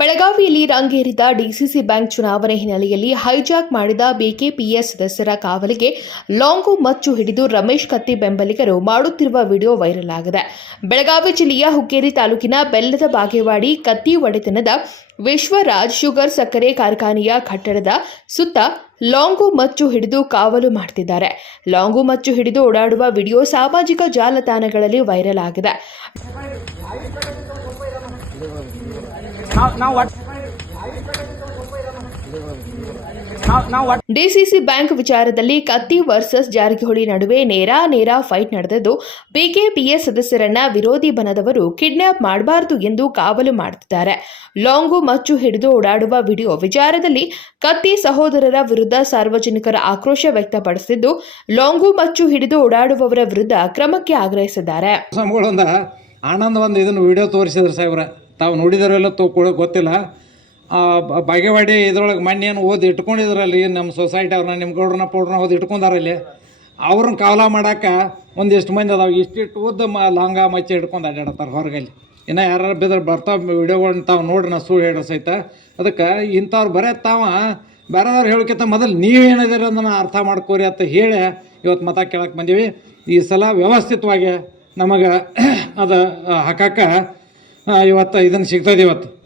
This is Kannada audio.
ಬೆಳಗಾವಿಯಲ್ಲಿ ರಂಗೇರಿದ ಡಿಸಿಸಿ ಬ್ಯಾಂಕ್ ಚುನಾವಣೆ ಹಿನ್ನೆಲೆಯಲ್ಲಿ ಹೈಜಾಕ್ ಮಾಡಿದ ಬಿಕೆಪಿಎಸ್ ಸದಸ್ಯರ ಕಾವಲಿಗೆ ಲಾಂಗು ಮಚ್ಚು ಹಿಡಿದು ರಮೇಶ್ ಕತ್ತಿ ಬೆಂಬಲಿಗರು ಮಾಡುತ್ತಿರುವ ವಿಡಿಯೋ ವೈರಲ್ ಆಗಿದೆ. ಬೆಳಗಾವಿ ಜಿಲ್ಲೆಯ ಹುಕ್ಕೇರಿ ತಾಲೂಕಿನ ಬೆಲ್ಲದ ಬಾಗೇವಾಡಿ ಕತ್ತಿ ಒಡೆತನದ ವಿಶ್ವರಾಜ್ ಶುಗರ್ ಸಕ್ಕರೆ ಕಾರ್ಖಾನೆಯ ಕಟ್ಟಡದ ಸುತ್ತ ಲಾಂಗು ಮಚ್ಚು ಹಿಡಿದು ಕಾವಲು ಮಾಡ್ತಿದ್ದಾರೆ. ಲಾಂಗು ಮಚ್ಚು ಹಿಡಿದು ಓಡಾಡುವ ವಿಡಿಯೋ ಸಾಮಾಜಿಕ ಜಾಲತಾಣಗಳಲ್ಲಿ ವೈರಲ್ ಆಗಿದೆ. ಡಿಸಿಸಿ ಬ್ಯಾಂಕ್ ವಿಚಾರದಲ್ಲಿ ಕತ್ತಿ ವರ್ಸಸ್ ಜಾರಕಿಹೊಳಿ ನಡುವೆ ನೇರ ನೇರ ಫೈಟ್ ನಡೆದದ್ದು. ಬಿಕೆಪಿಎಸ್ ಸದಸ್ಯರನ್ನ ವಿರೋಧಿ ಬನದವರು ಕಿಡ್ನಾಪ್ ಮಾಡಬಾರದು ಎಂದು ಕಾವಲು ಮಾಡುತ್ತಿದ್ದಾರೆ ಲಾಂಗು ಮಚ್ಚು ಹಿಡಿದು ಓಡಾಡುವ ವಿಡಿಯೋ ವಿಚಾರದಲ್ಲಿ ಕತ್ತಿ ಸಹೋದರರ ವಿರುದ್ಧ ಸಾರ್ವಜನಿಕರ ಆಕ್ರೋಶ ವ್ಯಕ್ತಪಡಿಸಿದ್ದು ಲಾಂಗು ಮಚ್ಚು ಹಿಡಿದು ಓಡಾಡುವವರ ವಿರುದ್ಧ ಕ್ರಮಕ್ಕೆ ಆಗ್ರಹಿಸಿದ್ದಾರೆ. ಆನಂದ್ ಒಂದು ಇದನ್ನು ವಿಡಿಯೋ ತೋರಿಸಿದ್ರು ಸಾಹೇಬ್ರ. ತಾವು ನೋಡಿದಾರೆಲ್ಲ ತೋ ಗೊತ್ತಿಲ್ಲ. ಬಾಗೇವಾಡಿ ಇದ್ರೊಳಗೆ ಮಣ್ಣು ಏನು ಓದಿ ಇಟ್ಕೊಂಡಿದ್ರಲ್ಲಿ ನಮ್ಮ ಸೊಸೈಟಿ ಅವ್ರನ್ನ, ನಿಮ್ಮ ಗೌಡ್ರನ್ನ, ಪೌಡ್ರನ್ನ ಓದಿ ಇಟ್ಕೊಂಡಾರಲ್ಲಿ ಅವ್ರನ್ನ ಕಾವಲ ಮಾಡೋಕೆ ಒಂದಿಷ್ಟು ಮಂದಿ ಅದಾವೆ. ಇಷ್ಟಿಟ್ಟು ಉದ್ದ ಮ ಲಾಂಗ ಮಚ್ಚಿ ಹಿಡ್ಕೊಂಡು ಅಡ್ಡಾಡತ್ತಾರೆ ಹೊರಗಲ್ಲಿ. ಇನ್ನು ಯಾರು ಬಿದ್ರೆ ಬರ್ತಾವೆ ವಿಡಿಯೋಗಳನ್ನ ತಾವು ನೋಡ್ರಿ, ನಾ ಸುಳ್ಳು ಹೇಳೋ ಸಹಿತ. ಅದಕ್ಕೆ ಇಂಥವ್ರು ಬರೇ ತಾವ ಬೇರೆದವ್ರು ಹೇಳೋಕ್ಕಿಂತ ಮೊದಲು ನೀವೇನಿದ್ದೀರಿ ಅದನ್ನು ಅರ್ಥ ಮಾಡ್ಕೋರಿ ಅಂತ ಹೇಳಿ ಇವತ್ತು ಮತ ಕೇಳಕ್ಕೆ ಬಂದೀವಿ. ಈ ಸಲ ವ್ಯವಸ್ಥಿತವಾಗಿ ನಮಗೆ ಅದು ಹಾಕಕ್ಕೆ ಇವತ್ತು ಇದನ್ನು ಸಿಗ್ತದೆ ಇವತ್ತು.